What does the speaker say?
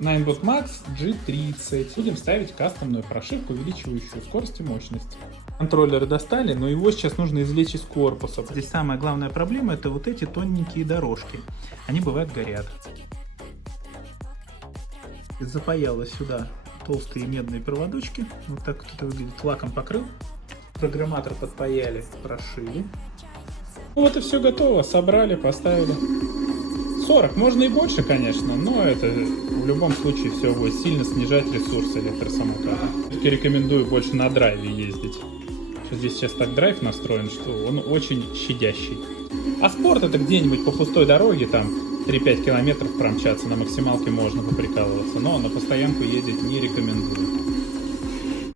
Ninebot Max G30. Будем ставить кастомную прошивку, увеличивающую скорость и мощность. Контроллеры достали, но его сейчас нужно извлечь из корпуса. Здесь самая главная проблема — это вот эти тоненькие дорожки. Они бывают горят. Запаяло сюда толстые медные проводочки. Вот так вот это выглядит. Лаком покрыл. Программатор подпаяли, прошили. Вот и все готово. Собрали, поставили. 40, можно и больше, конечно, но это в любом случае все будет сильно снижать ресурсы электросамоката. Я рекомендую больше на драйве ездить. Здесь сейчас так драйв настроен, что он очень щадящий. А спорт — это где-нибудь по пустой дороге, там 3-5 километров промчаться на максималке можно поприкалываться, но на постоянку ездить не рекомендую.